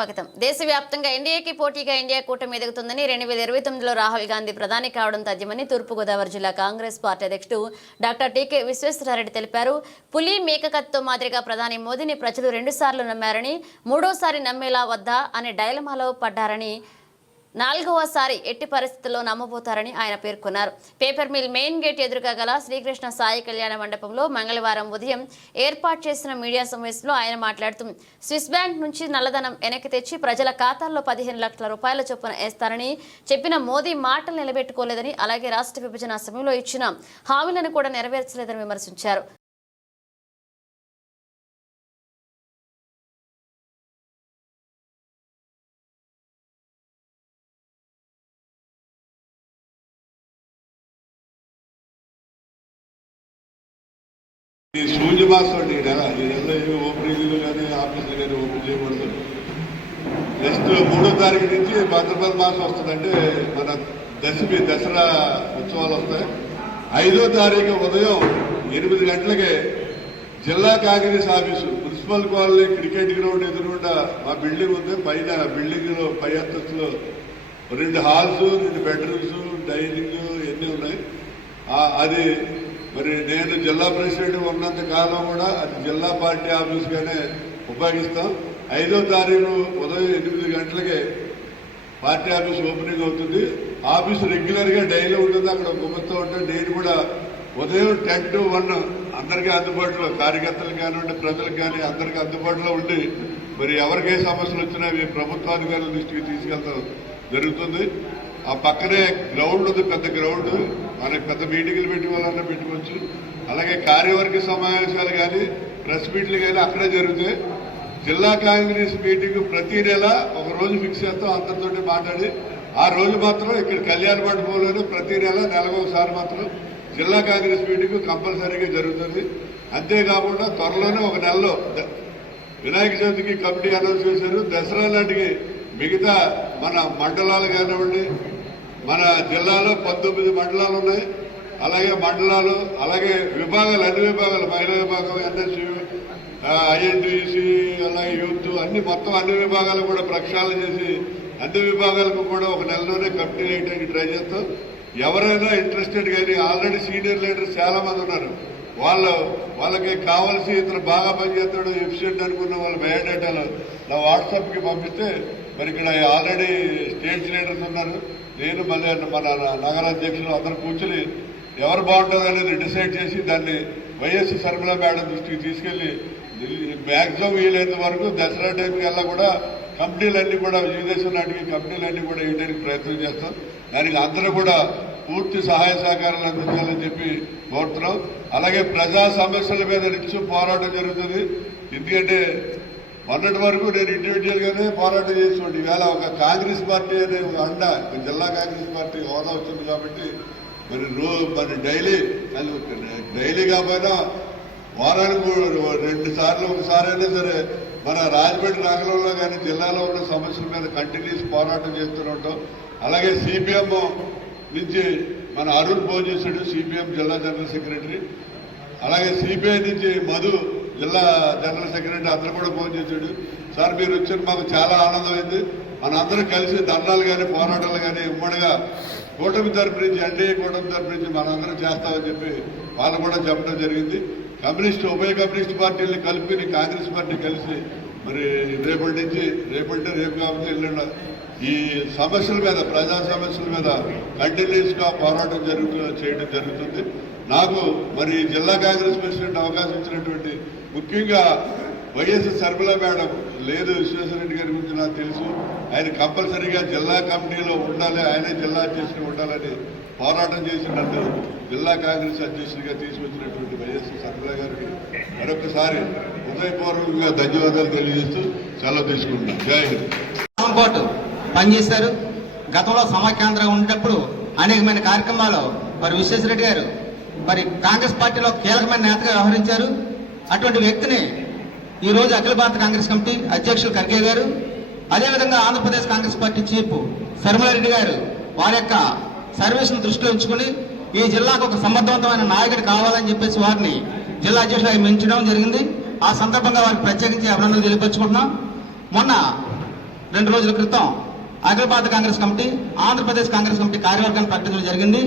స్వాగతం. దేశవ్యాప్తంగా ఎన్డీఏకి పోటీగా ఇండియా కూటమి ఎదుగుతుందని 2029లో రాహుల్ గాంధీ ప్రధాని కావడం తథ్యమని తూర్పుగోదావరి జిల్లా కాంగ్రెస్ పార్టీ అధ్యక్షుడు డాక్టర్ టీకే విశ్వేశ్వరరెడ్డి తెలిపారు. పులి మేకకత్తో మాదిరిగా ప్రధాని మోదీని ప్రజలు 2 సార్లు నమ్మారని, మూడోసారి నమ్మేలా వద్దా అనే డైలమాలో పడ్డారని, 4వసారి ఎట్టి పరిస్థితుల్లో నమ్మబోతారని ఆయన పేర్కొన్నారు. పేపర్ మిల్ మెయిన్ గేట్ ఎదురుగా గల శ్రీకృష్ణ సాయి కళ్యాణ మండపంలో మంగళవారం ఉదయం ఏర్పాటు చేసిన మీడియా సమావేశంలో ఆయన మాట్లాడుతూ స్విస్ బ్యాంక్ నుంచి నల్లధనం వెనక్కి తెచ్చి ప్రజల ఖాతాల్లో 15 లక్షల రూపాయల చొప్పున వేస్తారని చెప్పిన మోదీ మాటలు నిలబెట్టుకోలేదని, అలాగే రాష్ట్ర విభజన సమయంలో ఇచ్చిన హామీలను కూడా నెరవేర్చలేదని విమర్శించారు. ఈ శూన్యమాసం ఈ నెలలో ఏమి ఓపెనింగ్లు కానీ ఆఫీసులు కానీ ఓపెన్ చేయకూడదు. నెక్స్ట్ 3వ తారీఖు నుంచి భద్రపద మాసం వస్తుందంటే మన దసరా ఉత్సవాలు వస్తాయి. 5వ తారీఖు ఉదయం 8 గంటలకే జిల్లా Congress office municipal colony cricket ground ఎదురుగుండా మా బిల్డింగ్ ఉంది. పైన బిల్డింగ్ లో పై అంతస్తులో 2 హాల్స్, 2 బెడ్రూమ్స్, డైనింగ్ ఇవన్నీ ఉన్నాయి. అది మరి నేను జిల్లా ప్రెసిడెంట్ ఉన్నంత కాలం కూడా అది జిల్లా పార్టీ ఆఫీస్గానే ఉపయోగిస్తాం. 5వ తారీఖు ఉదయం 8 గంటలకే పార్టీ ఆఫీస్ ఓపెనింగ్ అవుతుంది. ఆఫీసు రెగ్యులర్గా డైలీ ఉంటుంది. అక్కడ గుమ్మతో ఉంటే నేను కూడా ఉదయం 10 to 1 అందరికీ అందుబాటులో, కార్యకర్తలు కానివ్వండి, ప్రజలకు కానీ అందరికీ అందుబాటులో ఉండి మరి ఎవరికి ఏ సమస్యలు వచ్చినా ప్రభుత్వాధికారుల దృష్టికి తీసుకెళ్తాం జరుగుతుంది. ఆ పక్కనే గ్రౌండ్ ఉంది, పెద్ద గ్రౌండ్. మనకి పెద్ద మీటింగ్లు పెట్టి వాళ్ళన్నా పెట్టుకోవచ్చు. అలాగే కార్యవర్గ సమావేశాలు కానీ ప్రెస్ మీట్లు కానీ అక్కడే జరుగుతాయి. జిల్లా కాంగ్రెస్ మీటింగ్ ప్రతి నెల ఒక రోజు ఫిక్స్ చేస్తాం. అందరితో మాట్లాడి ఆ రోజు మాత్రం ఇక్కడ కళ్యాణ మండపంలోనే ప్రతి నెలకు ఒకసారి మాత్రం జిల్లా కాంగ్రెస్ మీటింగ్ కంపల్సరీగా జరుగుతుంది. అంతేకాకుండా త్వరలోనే ఒక నెలలో వినాయక చవితికి కమిటీ అనౌన్స్ చేశారు. దసరా నాటికి మిగతా మన మండలాలు కానివ్వండి, మన జిల్లాలో 19 మండలాలు ఉన్నాయి. అలాగే మండలాలు, అలాగే విభాగాలు, అన్ని విభాగాలు, మహిళా విభాగం, ఎన్ఎస్యూ, ఐఎన్టీసీ, అలాగే యూత్, మొత్తం అన్ని విభాగాలు కూడా ప్రక్షాళన చేసి అన్ని విభాగాలకు కూడా ఒక నెలలోనే కమిటీ వేయడానికి ట్రై చేస్తాం. ఎవరైనా ఇంట్రెస్టెడ్ కానీ ఆల్రెడీ సీనియర్ లీడర్స్ చాలా మంది ఉన్నారు. వాళ్ళకి కావాల్సి ఇతను బాగా పనిచేస్తాడు, ఎఫిషియెంట్ అనుకున్న వాళ్ళ బయోడేటాలు నా వాట్సాప్కి పంపిస్తే మరి ఇక్కడ ఆల్రెడీ స్టేట్స్ లీడర్స్ ఉన్నారు. నేను మళ్ళీ మన నగరాధ్యక్షులు అందరూ కూర్చొని ఎవరు బాగుంటుంది అనేది డిసైడ్ చేసి దాన్ని వైఎస్ శర్మిల మేడం దృష్టికి తీసుకెళ్లి మ్యాక్సిమం వీలైనంత వరకు దసరా టైంకి వెళ్ళా కూడా కంపెనీలన్నీ కూడా విదేశం నాటికి కంపెనీలన్నీ కూడా వేయడానికి ప్రయత్నం చేస్తాం. దానికి అందరూ కూడా పూర్తి సహాయ సహకారాలు అందించాలని చెప్పి కోరుతున్నాం. అలాగే ప్రజా సమస్యల మీద నిత్యం పోరాటం జరుగుతుంది. ఎందుకంటే మొన్నటి వరకు నేను ఇండివిజువల్ గానే పోరాటం చేస్తుంటే ఈవేళ ఒక కాంగ్రెస్ పార్టీ అనే ఒక అండ, జిల్లా కాంగ్రెస్ పార్టీ హోదా వచ్చింది కాబట్టి మరి డైలీ కాకపోయినా వారానికి 2 సార్లు ఒకసారి అయినా సరే మన రాజమండ్రి నగరంలో కానీ జిల్లాలో ఉన్న సమస్యల మీద కంటిన్యూస్ పోరాటం చేస్తుంటాం. అలాగే సిపిఎం నుంచి మన అరుణ్ ఫోన్ చేశాడు, సిపిఎం జిల్లా జనరల్ సెక్రటరీ. అలాగే సిపిఐ నుంచి మధు జిల్లా జనరల్ సెక్రటరీ, అందరూ కూడా ఫోన్ చేశాడు. సార్ మీరు వచ్చారు, మాకు చాలా ఆనందమైంది. మనందరం కలిసి ధర్నాలు కానీ పోరాటాలు కానీ ఉమ్మడిగా కూటమి తరపు నుంచి, ఎన్డీఏ కూటమి తరపు నుంచి మనందరం చేస్తామని చెప్పి వాళ్ళు కూడా చెప్పడం జరిగింది. ఉభయ కమ్యూనిస్ట్ పార్టీలను కలిపి కాంగ్రెస్ పార్టీ కలిసి మరి రేపు కాబట్టి ఎల్లుండ ఈ సమస్యల మీద, ప్రజా సమస్యల మీద కంటిన్యూస్ గా పోరాటం చేయడం జరుగుతుంది. నాకు మరి జిల్లా కాంగ్రెస్ ప్రెసిడెంట్ అవకాశం ఇచ్చినటువంటి ముఖ్యంగా వైఎస్ శర్మిల మేడం లేదు, విశ్వేశ్వరరెడ్డి గారి గురించి నాకు తెలుసు. ఆయన కంపల్సరీగా జిల్లా కమిటీలో ఉండాలి, ఆయనే జిల్లా అధ్యక్షుడు ఉండాలని పోరాటం చేసినట్టు జిల్లా కాంగ్రెస్ అధ్యక్షుడిగా తీసుకొచ్చినటువంటి వైఎస్ శర్మిల గారికి మరొకసారి హృదయపూర్వకంగా ధన్యవాదాలు తెలియజేస్తూ సెలవు తీసుకుంటున్నాం. జై హింద్. పనిచేశారు. గతంలో సమాఖ్యాంధ్రంగా ఉండేటప్పుడు అనేకమైన కార్యక్రమాలు మరి విశ్వేశ్వరరెడ్డి గారు మరి కాంగ్రెస్ పార్టీలో కీలకమైన నేతగా వ్యవహరించారు. అటువంటి వ్యక్తిని ఈ రోజు అఖిల భారత కాంగ్రెస్ కమిటీ అధ్యక్షులు ఖర్గే గారు, అదేవిధంగా ఆంధ్రప్రదేశ్ కాంగ్రెస్ పార్టీ చీఫ్ శర్మిలారెడ్డి గారు వారి యొక్క సర్వీస్ను దృష్టిలో ఉంచుకుని ఈ జిల్లాకు ఒక సమర్థవంతమైన నాయకుడు కావాలని చెప్పేసి వారిని జిల్లా అధ్యక్షులుగా నియమించడం జరిగింది. ఆ సందర్భంగా వారికి ప్రత్యేకించి అభినందనలు తెలియపరుచుకుంటున్నాం. మొన్న 2 రోజుల క్రితం అఖిల భారత కాంగ్రెస్ కమిటీ, ఆంధ్రప్రదేశ్ కాంగ్రెస్ కమిటీ కార్యవర్గాన్ని ప్రకటించడం జరిగింది.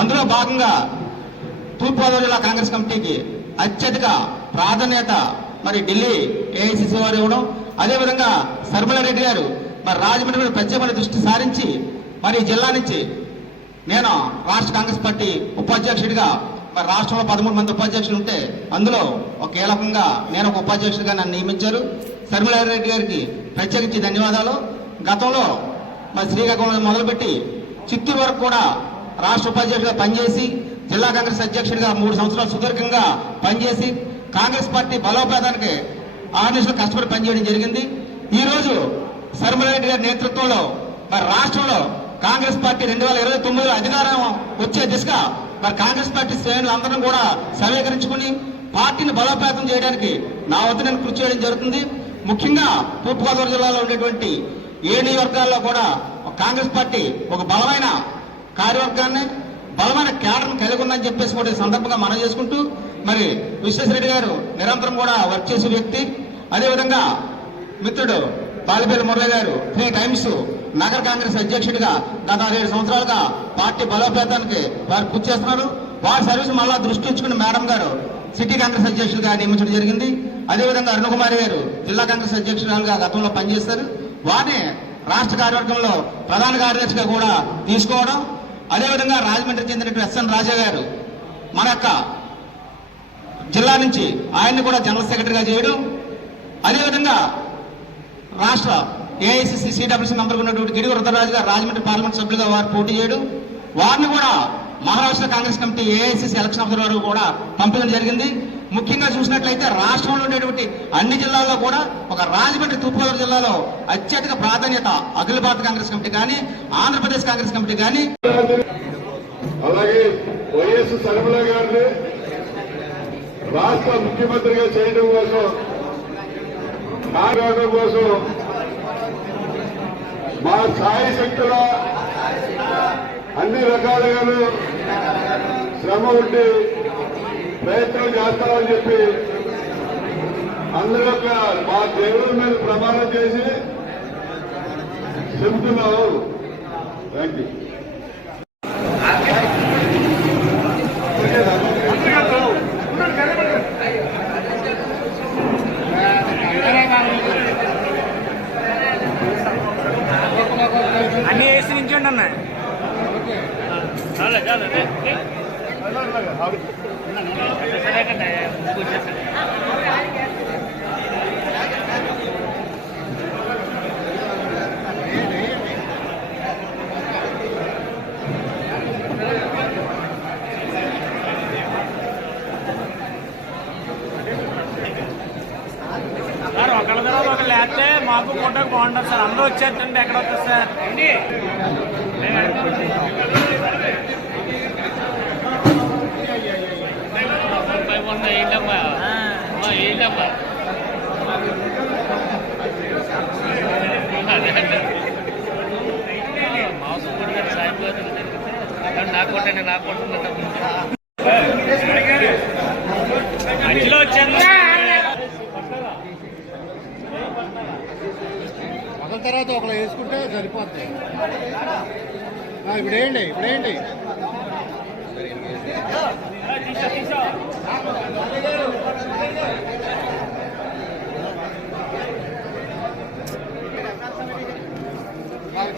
అందులో భాగంగా తూర్పుగోదావరి జిల్లా కాంగ్రెస్ కమిటీకి అత్యధిక ప్రాధాన్యత మరి ఢిల్లీ ఏఐసిసి వారు ఇవ్వడం, అదేవిధంగా శర్మిలారెడ్డి గారు మరి రాజమండ్రి మీద ప్రత్యేకమైన దృష్టి సారించి మరి జిల్లా నుంచి నేను రాష్ట్ర కాంగ్రెస్ పార్టీ ఉపాధ్యక్షుడిగా మరి రాష్ట్రంలో 13 మంది ఉపాధ్యక్షులు ఉంటే అందులో ఒక కీలకంగా నేను ఒక ఉపాధ్యక్షుడిగా నన్ను నియమించారు. శర్మిలారెడ్డి గారికి ప్రత్యేకించి ధన్యవాదాలు. గతంలో మరి శ్రీకాకుళం మొదలుపెట్టి చిత్తూరు వరకు కూడా రాష్ట్ర ఉపాధ్యక్షుడిగా పనిచేసి జిల్లా కాంగ్రెస్ అధ్యక్షుడిగా 3 సంవత్సరాలు సుదీర్ఘంగా పనిచేసి కాంగ్రెస్ పార్టీ బలోపేతానికి ఆర్నిషలు కష్టపడి పనిచేయడం జరిగింది. ఈ రోజు శర్మిలారెడ్డి గారి నేతృత్వంలో మరి రాష్ట్రంలో కాంగ్రెస్ పార్టీ 2029లో అధికారం వచ్చే దిశగా మరి కాంగ్రెస్ పార్టీ శ్రేణులు అందరం కూడా సమీకరించుకుని పార్టీని బలోపేతం చేయడానికి నా వద్ద నేను కృషి చేయడం జరుగుతుంది. ముఖ్యంగా తూర్పుగోదావరి జిల్లాలో ఉండేటువంటి 7 నియోజకవర్గాల్లో కూడా కాంగ్రెస్ పార్టీ ఒక బలమైన కార్యవర్గాన్ని, బలమైన క్యాడర్ను కలిగి ఉందని చెప్పేసి కూడా ఈ సందర్భంగా మనం చేసుకుంటూ మరి విశ్వేశ్వరరెడ్డి గారు నిరంతరం కూడా వర్క్ చేసే వ్యక్తి. అదేవిధంగా మిత్రుడు బాలిపల్లి మురళి గారు 3 టైమ్స్ నగర కాంగ్రెస్ అధ్యక్షుడిగా గత 7 సంవత్సరాలుగా పార్టీ బలోపేతానికి వారు కృషి చేస్తున్నారు. వారి సర్వీస్ మళ్ళా దృష్టి ఉంచుకుని మేడం గారు సిటీ కాంగ్రెస్ అధ్యక్షుడిగా నియమించడం జరిగింది. అదేవిధంగా అరుణకుమారి గారు జిల్లా కాంగ్రెస్ అధ్యక్షురాలుగా గతంలో పనిచేస్తారు. వారిని రాష్ట్ర కార్యవర్గంలో ప్రధాన కార్యదర్శిగా కూడా తీసుకోవడం, అదేవిధంగా రాజమండ్రికి చెందినటువంటి ఎస్ఎన్ రాజా గారు మన యొక్క జిల్లా నుంచి ఆయన్ని కూడా జనరల్ సెక్రటరీగా చేయడం, అదేవిధంగా రాష్ట్ర ఏఐసిసి సిడబ్ల్యూసీ మెంబర్గా ఉన్నటువంటి గిడి వరదరాజు గారు రాజమండ్రి పార్లమెంట్ సభ్యులుగా వారు పోటీ చేయడం, వారిని కూడా Maharashtra Congress committee AICC election observer కూడా పంపించడం జరిగింది. ముఖ్యంగా చూసినట్లయితే రాష్ట్రంలో ఉండేటువంటి అన్ని జిల్లాల్లో కూడా ఒక రాజమండ్రి తూర్పుగోదావరి జిల్లాలో అత్యధిక ప్రాధాన్యత అఖిల భారత కాంగ్రెస్ కమిటీ కానీ, ఆంధ్రప్రదేశ్ కాంగ్రెస్ కమిటీ కానీ, అలాగే వైఎస్ శర్మిల గారిని రాష్ట్ర ముఖ్యమంత్రిగా చేయడం కోసం, నాగడం కోసం మా సాయి శక్తుల అన్ని రకాలుగాను శ్రమ ఉండి ప్రయత్నం చేస్తామని చెప్పి అందరూ మా దేవుడి మీద ప్రమాణం చేసి చెబుతున్నాం. Thank you. అన్ని వేసి నించండి అన్న. సార్ ఒకళ్ళ తర్వాత ఒకళ్ళు లేస్తే మాకు ఫోటోకి బాగుంటుంది సార్. అందరూ వచ్చేటండి, ఎక్కడ వస్తుంది సార్? ఏంటమ్మా నాకు మధ్యలో వచ్చాను. ఒకరి తర్వాత ఒకరు వేసుకుంటే సరిపోతుంది. ఇప్పుడేంటి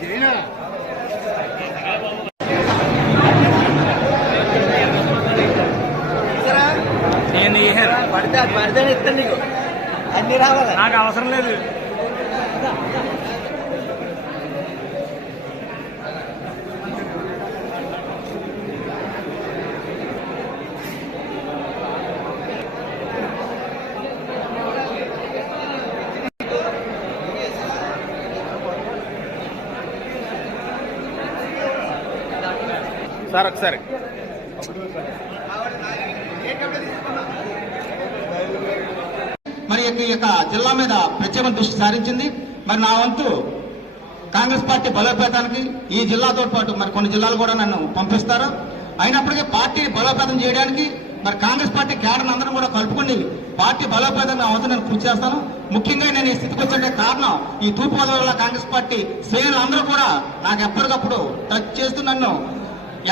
చేయనా నేను పడితే ఇస్తాను నీకు అన్ని రావాలి. నాకు అవసరం లేదు. సార్ ఒకసారి మరి ఈ యొక్క జిల్లా మీద ప్రత్యేక దృష్టి సారించింది. మరి నా వంతు కాంగ్రెస్ పార్టీ బలోపేతానికి ఈ జిల్లాతో పాటు మరి కొన్ని జిల్లాలు కూడా నన్ను పంపిస్తారు. అయినప్పటికీ పార్టీని బలోపేతం చేయడానికి మరి కాంగ్రెస్ పార్టీ క్యాడర్ అందరం కూడా కలుపుకుని పార్టీ బలోపేతం నా వంతు నేను కృషి చేస్తాను. ముఖ్యంగా నేను ఈ స్థితికి వచ్చే కారణం ఈ తూర్పుగోదావరి కాంగ్రెస్ పార్టీ శ్రేణులు అందరూ కూడా నాకు ఎప్పటికప్పుడు టచ్ చేస్తూ నన్ను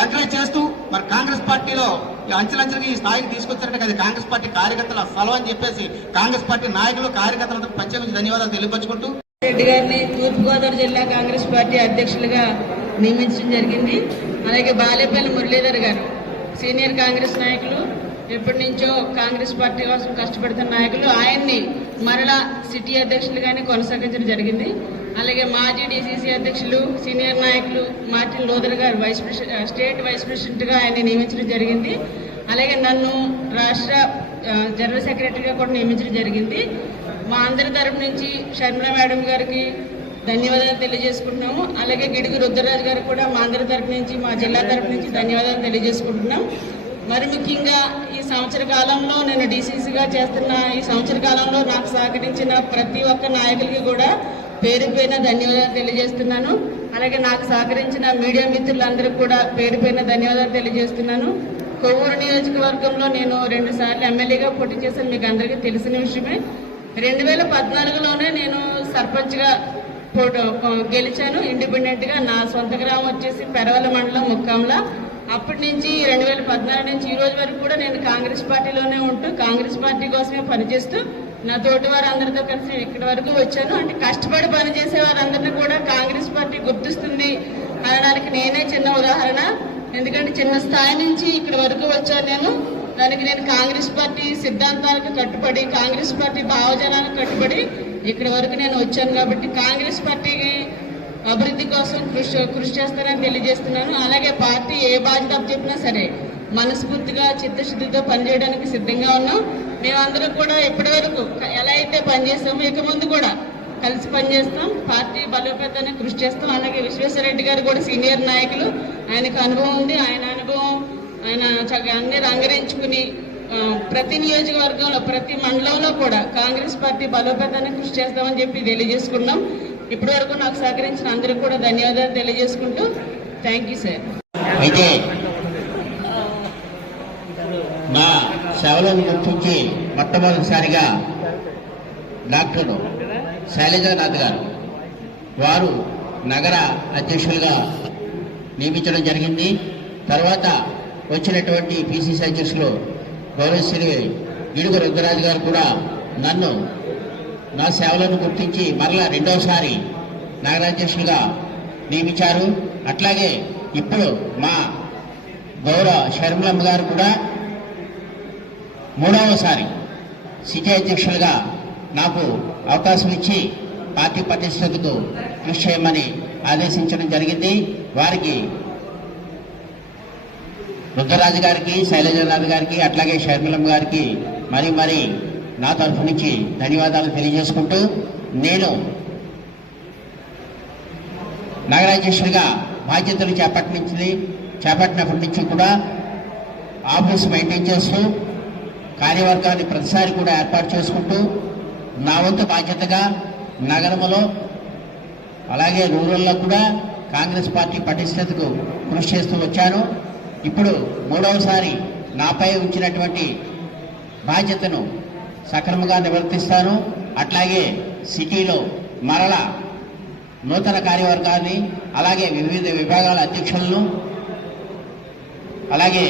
ఎంకరేజ్ చేస్తూ మరి కాంగ్రెస్ పార్టీలో అంచెలంచెలుగా ఈ స్థాయికి తీసుకొచ్చారంటే అది కాంగ్రెస్ పార్టీ కార్యకర్తల స్థలం అని చెప్పేసి కాంగ్రెస్ పార్టీ నాయకులు కార్యకర్తలకు ప్రత్యేకించి ధన్యవాదాలు తెలియపరుచుకుంటూ రెడ్డి గారిని తూర్పుగోదావరి జిల్లా కాంగ్రెస్ పార్టీ అధ్యక్షులుగా నియమించడం జరిగింది. అలాగే బాలేపల్లి మురళీధర్ గారు సీనియర్ కాంగ్రెస్ నాయకులు, ఎప్పటి నుంచో కాంగ్రెస్ పార్టీ కోసం కష్టపడుతున్న నాయకులు, ఆయన్ని మరలా సిటీ అధ్యక్షులుగానే కొనసాగించడం జరిగింది. అలాగే మాజీ డీసీసీ అధ్యక్షులు సీనియర్ నాయకులు మార్టిన్ లోదర్ గారు స్టేట్ వైస్ ప్రెసిడెంట్గా ఆయన్ని నియమించడం జరిగింది. అలాగే నన్ను రాష్ట్ర జనరల్ సెక్రటరీగా కూడా నియమించడం జరిగింది. మా అందరి తరపు నుంచి షర్మిల మేడం గారికి ధన్యవాదాలు తెలియజేసుకుంటున్నాము. అలాగే గిడుగు రుద్రరాజు గారికి కూడా మా అందరి తరపు నుంచి, మా జిల్లా తరపు నుంచి ధన్యవాదాలు తెలియజేసుకుంటున్నాం. మరి ముఖ్యంగా ఈ సంవత్సర కాలంలో నేను డీసీసీగా చేస్తున్న ఈ సంవత్సర కాలంలో నాకు సహకరించిన ప్రతి ఒక్క నాయకులకి కూడా పేరు పైన ధన్యవాదాలు తెలియజేస్తున్నాను. అలాగే నాకు సహకరించిన మీడియా మిత్రులందరికీ కూడా పేరు పైన ధన్యవాదాలు తెలియజేస్తున్నాను. కొవ్వూరు నియోజకవర్గంలో నేను 2 సార్లు ఎమ్మెల్యేగా పోటీ చేశాను, మీకు అందరికీ తెలిసిన విషయమే. 2014లోనే నేను సర్పంచ్గా గెలిచాను ఇండిపెండెంట్గా. నా సొంత గ్రామం వచ్చేసి పెరవల మండలం ముక్కాంల. అప్పటి నుంచి 2014 నుంచి ఈ రోజు వరకు కూడా నేను కాంగ్రెస్ పార్టీలోనే ఉంటూ కాంగ్రెస్ పార్టీ కోసమే పనిచేస్తూ నా తోటి వారందరితో కలిసి ఇక్కడి వరకు వచ్చాను. అంటే కష్టపడి పనిచేసే వారందరినీ కూడా కాంగ్రెస్ పార్టీ గుర్తిస్తుంది అనడానికి నేనే చిన్న ఉదాహరణ. ఎందుకంటే చిన్న స్థాయి నుంచి ఇక్కడి వరకు వచ్చాను నేను. దానికి నేను కాంగ్రెస్ పార్టీ సిద్ధాంతాలకు కట్టుబడి, కాంగ్రెస్ పార్టీ భావజాలాలకు కట్టుబడి ఇక్కడి వరకు నేను వచ్చాను. కాబట్టి కాంగ్రెస్ పార్టీకి అభివృద్ధి కోసం కృషి చేస్తానని తెలియజేస్తున్నాను. అలాగే పార్టీ ఏ బాధ్యత చెప్పినా సరే మనస్ఫూర్తిగా చిత్తశుద్ధితో పనిచేయడానికి సిద్ధంగా ఉన్నాం. మేమందరం కూడా ఇప్పటి వరకు ఎలా అయితే పనిచేస్తామో ఇక ముందు కూడా కలిసి పనిచేస్తాం. పార్టీ బలోపేతానికి కృషి చేస్తాం. అలాగే విశ్వేశ్వరరెడ్డి గారు కూడా సీనియర్ నాయకులు, ఆయనకు అనుభవం ఉంది. ఆయన అనుభవం ఆయన అన్ని రంగరించుకుని ప్రతి నియోజకవర్గంలో ప్రతి మండలంలో కూడా కాంగ్రెస్ పార్టీ బలోపేతానికి కృషి చేస్తామని చెప్పి తెలియజేసుకున్నాం. ఇప్పటి వరకు నాకు సహకరించిన అందరికీ కూడా ధన్యవాదాలు తెలియజేసుకుంటూ థ్యాంక్ యూ సార్. అయితే నా సేవలను గుర్తించి మొట్టమొదటిసారిగా డాక్టర్ శైలజానాథ్ గారు వారు నగర అధ్యక్షులుగా నియమించడం జరిగింది. తర్వాత వచ్చినటువంటి పిసిసి అధ్యక్షులు గౌరవశ్రీ గిడుగు రుద్రరాజు గారు కూడా నన్ను నా సేవలను గుర్తించి మరలా 2వసారి నగరాధ్యక్షులుగా నియమించారు. అట్లాగే ఇప్పుడు మా గౌరవ షర్మిలమ్మ గారు కూడా 3వసారి సిటీ అధ్యక్షులుగా నాకు అవకాశం ఇచ్చి పార్టీ పటిష్టతకు కృషి చేయమని ఆదేశించడం జరిగింది. వారికి రుద్రరాజు గారికి, శైలజానాథ్ గారికి, అట్లాగే షర్మిలమ్మ గారికి మరి నా తరఫు నుంచి ధన్యవాదాలు తెలియజేసుకుంటూ నేను నగరాధ్యక్షుడిగా బాధ్యతలు చేపట్టినప్పటి నుంచి కూడా ఆఫీస్ మెయింటైన్ చేస్తూ కార్యవర్గాన్ని ప్రతిసారి కూడా ఏర్పాటు చేసుకుంటూ నా వంతు బాధ్యతగా నగరంలో అలాగే రూరల్లో కూడా కాంగ్రెస్ పార్టీ పటిష్టతకు కృషి చేస్తూ వచ్చాను. ఇప్పుడు 3వసారి నాపై ఉంచినటువంటి బాధ్యతను సక్రమంగా నిర్వర్తిస్తాను. అట్లాగే సిటీలో మరలా నూతన కార్యవర్గాన్ని అలాగే వివిధ విభాగాల అధ్యక్షులను అలాగే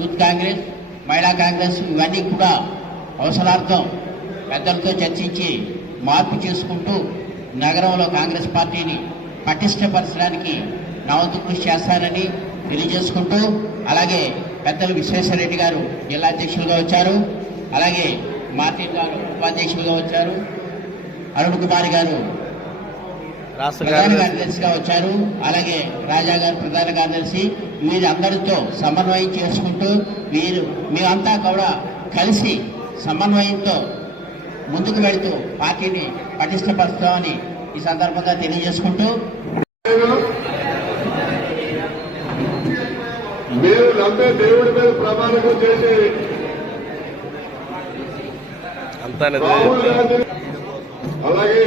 యూత్ కాంగ్రెస్, మహిళా కాంగ్రెస్ ఇవన్నీ కూడా అవసరార్థం పెద్దలతో చర్చించి మార్పు చేసుకుంటూ నగరంలో కాంగ్రెస్ పార్టీని పటిష్టపరచడానికి నా వంతు కృషి చేస్తానని తెలియజేసుకుంటూ అలాగే పెద్దలు విశ్వేశ్వరరెడ్డి గారు జిల్లా అధ్యక్షులుగా వచ్చారు. అలాగే మార్టిన్ గారు ఉపాధ్యక్షులుగా వచ్చారు. అరుణ్ కుమార్ గారు ప్రధాన కార్యదర్శిగా వచ్చారు. అలాగే రాజా గారు ప్రధాన కార్యదర్శి. వీరందరితో సమన్వయం చేసుకుంటూ మేమంతా కూడా కలిసి సమన్వయంతో ముందుకు వెళుతూ పార్టీని పటిష్టపరుస్తామని ఈ సందర్భంగా తెలియజేసుకుంటూ మీరు నమ్మే దేవుడి మీద ప్రమాణం చేసి రాహుల్ గాంధీ అలాగే